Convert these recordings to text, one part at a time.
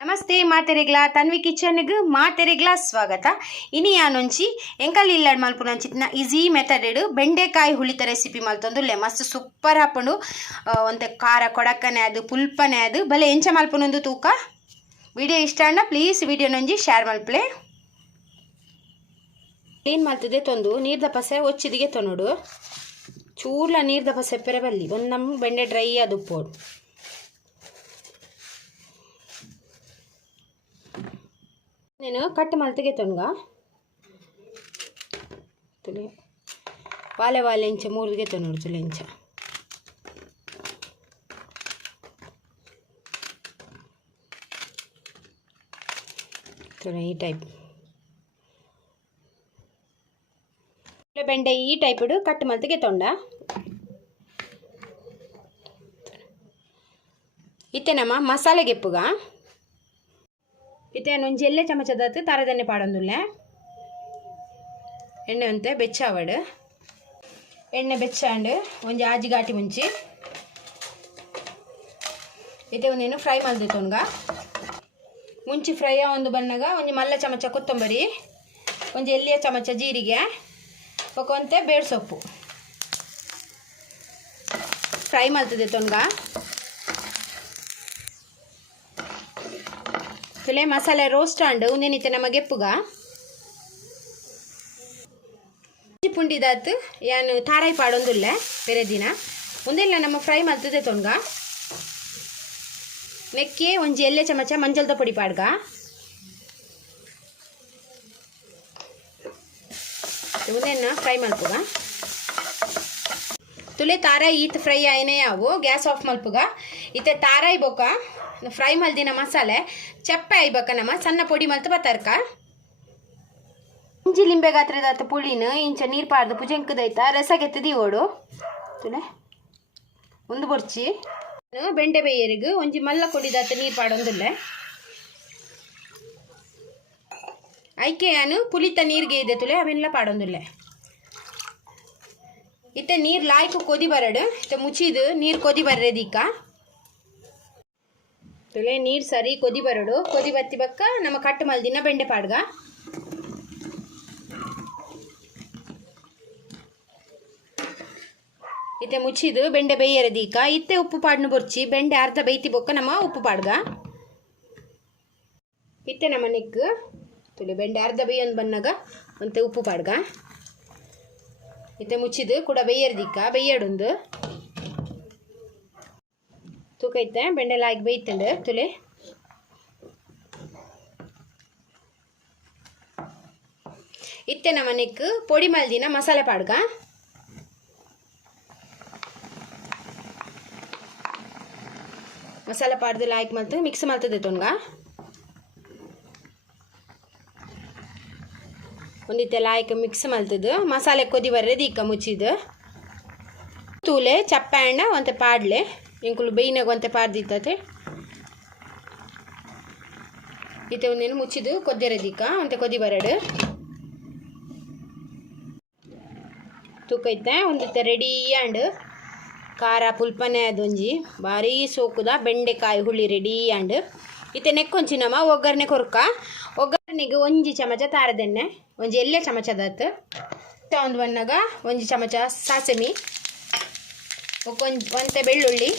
ನಮಸ್ತೆ ಮಾತೆರೆಗ್ಲ ತನ್ವಿ ಕಿಚನ್ಗೆ ಮಾತೆರೆಗ್ಲ ಸ್ವಾಗತ. ಇನಿ ಯಾನುಂಚಿ ಎಂಕಲ್ ಇಲ್ಲಡ್ ಮಲ್ಪುನಂಚಿತ್ತಿನ ಈಸಿ ಮೆಥಡ್ ಬೆಂಡೆಕಾಯಿ ಹುಳಿತ ರೆಸಿಪಿ ಮಲ್ತೊಂದುಲ್ಲೆ ಮಸ್ತ್ ಸೂಪರ್ ಹಾಪುಂಡು. ಒಂತೆ ಖಾರ ಕೊಡಕನೆ ಅದು ಪುಲ್ಪನೆ ಅದು ಬಲೆ ಎಂಚ ಮಲ್ಪುನೊಂದು ತೂಕ. ವಿಡಿಯೋ ಇಷ್ಟ ಅಂಡ ಪ್ಲೀಸ್ ವಿಡಿಯೋನೊಂಜಿ ಶೇರ್ ಮಲ್ಪಲೆ. ಕ್ಲೀನ್ ಮಲ್ತದೆ ತೊಂದು ನೀರ್ದ ಪಸೆ ಒಚ್ಚಿದಿಗೆ ತೊನೋಡು ಚೂರ್ಲ ನೀರ್ದ ಪಸೆ ಪೆರೆ ಬಲ್ಲಿ ಒಂದು ನಮ್ಮ ಬೆಂಡೆ ಡ್ರೈ ಅದು ಉಪ್ಪೋಡು. నేను కట్ మల్తగే తొనగా ತುಲೆ ವಾಲೆ ಇಂಚ ಮೂರ್ಗೆ ತೊನೋಡು ತುಲೆ ಇಂಚ ತುಲೆ ಈ ಟೈಪ್ ಬೆಂಡೆ ಈ ಟೈಪ್ ಕಟ್ ಮಲ್ತಗೆ ತೊಂಡ ಇತ್ತೆ ನಮ್ಮ ಮಸಾಲೆ ಗೆಪ್ಪುಗ ಇತ್ತೆ ಒಂಜಿ ಎಲ್ಲೆ ಚಮಚದತ್ತು ತಾರದೆಣ್ಣೆ ಪಾಡೊಂದುಲ್ಲೆ ಎಣ್ಣೆ ಅಂತೆ ಬೆಚ್ಚಾವಡು ಎಣ್ಣೆ ಬೆಚ್ಚಾಂಡು ಒಂಜಿ ಆಜಿ ಗಾಟಿ ಮುಂಚಿ ಇತ್ತೆ ಒಂದೇನು ಫ್ರೈ ಮಲ್ದೆ ತೊನ್ಗ ಮುಂಚಿ ಫ್ರೈ ಒಂದು ಬಣ್ಣಗ ಒಂಜಿ ಮಲ್ಲ ಚಮಚ ಕೊತ್ತಂಬರಿ ಒಂಜಿ ಎಲ್ಲಿಯ ಚಮಚ ಜೀರಿಗೆ ಒಕ್ಕೊಂತೆ ಬೇಳೆ ಸೊಪ್ಪು ಫ್ರೈ ಮಲ್ತದೆ ತೊನ್ಗ ತುಲೆ ಮಸಾಲೆ ರೋಸ್ಟ್ ಆಂಡು ಉಂದೆನಿತ್ತೆ ನಮ್ಮ ಗೆಪ್ಪುಗ ಪುಂಡಿದಾತು ಯಾನು ತಾರಾಯಿ ಪಾಡೊಂದುಲ್ಲೆ ಬೇರೆ ದಿನ ಮುಂದೆಲ್ಲ ನಮ್ಮ ಫ್ರೈ ಮಲ್ತದೆ ತೊನ್ಗ ನೆಕ್ಕೆ ಒಂಜಿ ಎಲ್ಲೆ ಚಮಚ ಮಂಜಲ್ದ ಪೊಡಿ ಪಾಡ್ಗ ಮುಂದೆನ್ನ ಫ್ರೈ ಮಲ್ಪುಗ ತುಲೆ ತಾರಾಯಿ ಈತ್ ಫ್ರೈ ಆಯ್ನೆ ಯಾವು ಗ್ಯಾಸ್ ಆಫ್ ಮಲ್ಪುಗ ಇತ್ತೆ ತಾರಾಯಿ ಬೊಕ್ಕ ಫ್ರೈ ಮಲ್ದಿನ ಮಸಾಲೆ ಚಪ್ಪೆ ಆಯ್ಬೇಕ ನಮ್ಮ ಸಣ್ಣ ಪೊಡಿ ಮಲ್ತು ಬತ್ತರ್ಕ ಇಂಜಿ ಲಿಂಬೆ ಗಾತ್ರದಾತ ಪುಳಿನ ಇಂಚ ನೀರು ಪಾಡ್ದು ಪುಜಂಕದೈತ ರಸಗೆತ್ತದಿ ಓಡು ತುಲೆ ಒಂದು ಬೊರ್ಚಿ ಬೆಂಡೆ ಬೇಯರಿಗೂ ಒಂಜಿ ಮಲ್ಲ ಕೊಡಿದಾತ ನೀರು ಪಾಡೊಂದುಲ್ಲೆ ಐಕೆ ಯಾನು ಪುಲಿತ ನೀರಿಗೆ ಇದೆ ತುಲೆ ಅವೆಲ್ಲ ಪಾಡೊಂದುಲ್ಲೆ ಇತ್ತೆ ನೀರು ಲಾಯ್ಕು ಕೊದಿ ಬರಡು ಇತ್ತೆ ಮುಚ್ಚಿದು ನೀರು ಕೊದಿ ಬರ್ರೆದೀಕ ತುಲೆ ನೀರು ಸರಿ ಕೊದಿ ಬರಡು ಕೊದಿ ಬತ್ತಿ ಬಕ್ಕ ನಮ್ಮ ಕಟ್ಟು ಮಲ್ದಿನ ಬೆಂಡೆ ಪಾಡ್ಗ ಇತ್ತೆ ಮುಚ್ಚಿದು ಬೆಂಡೆ ಬೇಯರದೀಕ ಇತ್ತೆ ಉಪ್ಪು ಪಾಡ್ನು ಬೊರ್ಚಿ ಬೆಂಡೆ ಅರ್ಧ ಬೇಯ್ತಿ ಬೊಕ್ಕ ನಮ್ಮ ಉಪ್ಪು ಪಾಡ್ಗ ಇತ್ತೆ ನಮ್ಮ ನೆಕ್ ತುಲೆ ಬೆಂಡೆ ಅರ್ಧ ಬೇಯೊಂದು ಬನ್ನಗ ಒಂತೆ ಉಪ್ಪು ಪಾಡ್ಗ ಇತ್ತೆ ಮುಚ್ಚಿದು ಕೂಡ ಬೇಯರದೀಕ ಬೇಯಡೊಂದು ತೂಕ ಐತೆ ಬೆಂಡೆ ಲಾಯ್ಕ್ ಬೇಯ್ತಂಡು ತುಲೆ ಇತ್ತೆ ನಮ್ಮ ನೆಕ್ ಪೊಡಿ ಮಲ್ದಿನ ಮಸಾಲೆ ಪಾಡ್ಗ ಮಸಾಲೆ ಪಾಡ್ದು ಲಾಯ್ಕ್ ಮಲ್ತು ಮಿಕ್ಸ್ ಮಲ್ತದೆ ತೊನ್ಗ ಒಂದಿತ್ತೆ ಲಾಯ್ಕ್ ಮಿಕ್ಸ್ ಮಲ್ತದು ಮಸಾಲೆ ಕೊದಿ ಬರ್ರೆದೀಕ ಮುಚ್ಚಿದು ತೂಲೆ ಚಪ್ಪೆ ಹಣ್ಣ ಒಂತೆ ಪಾಡ್ಲೆ ಇಂಕುಲು ಬೇಯ್ನಾಗ ಒಂತೆ ಪಾಡ್ದಿತ್ತತೆ ಇತ್ತೆ ಒಂದೇನು ಮುಚ್ಚಿದು ಕೊದ್ದೆರದೀಕ ಒಂತೆ ಕೊದಿ ಬರಡು ತೂಕ ಐತೆ ಒಂದಿತ್ತೆ ರೆಡಿ ಆಂಡ್ ಖಾರ ಪುಲ್ಪನೆ ಅದೊಂಜಿ ಭಾರಿ ಸೋಕುದ ಬೆಂಡೆಕಾಯಿ ಹುಳಿ ರೆಡಿ ಆಂಡ್ ಇತ್ತೆ ನೆಕ್ಕೊಂಚಿ ನಮ್ಮ ಒಗ್ಗರಣೆ ಕೊರ್ಕ ಒಗ್ಗರಣೆಗೆ ಒಂಜಿ ಚಮಚ ತಾರದೆಣ್ಣೆ ಒಂಜಿ ಎಲ್ಲೆ ಚಮಚದತ್ತು ಒಂದು ಬಣ್ಣಗ ಒಂಜಿ ಚಮಚ ಸಾಸಮಿ ಒಂತೆ ಬೆಳ್ಳುಳ್ಳಿ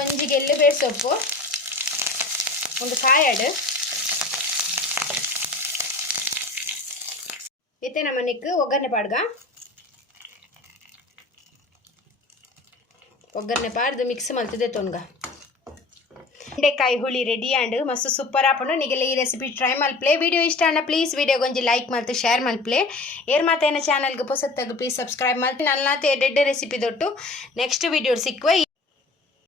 ಒಂಜಿ ಗೆಲ್ಲು ಬೇಳೆ ಸೊಪ್ಪು ಒಂದು ಕಾಯಡು ಇತ್ತೆ ನಮ್ಮ ನೆಕ್ ಒಗ್ಗರಣೆ ಪಾಡ್ಗ ಒಗ್ಗರಣೆ ಪಾಡ್ದು ಮಿಕ್ಸ್ ಮಲ್ತದೆ ತೊನ್ಗ ಬೆಂಡೆಕಾಯಿ ಹುಳಿ ರೆಡಿ ಆಂಡ್ ಮಸ್ತ್ ಸೂಪರ್ ಆಪುಂಡು ನಿಗೆಲ್ಲ ಈ ರೆಸಿಪಿ ಟ್ರೈ ಮಲ್ಪ್ಲೆ. ವಿಡಿಯೋ ಇಷ್ಟ ಅಂಡ ಪ್ಲೀಸ್ ವಿಡಿಯೋಗೊಂಜಿ ಲೈಕ್ ಮತ್ತು ಶೇರ್ ಮಲ್ಪ್ಲೆ. ಏರ್ ಮಾತೇನ ಚಾನಲ್ಗೆ ಹೊಸತ್ತಾಗ ಪ್ಲೀಸ್ ಸಬ್ಸ್ಕ್ರೈಬ್ ಮಲ್ಪೆ. ನಲ್ಲಾತೆ ಎಡ್ಡೆ ರೆಸಿಪಿ ದೊಟ್ಟು ನೆಕ್ಸ್ಟ್ ವಿಡಿಯೋ ಸಿಕ್ಕುವ.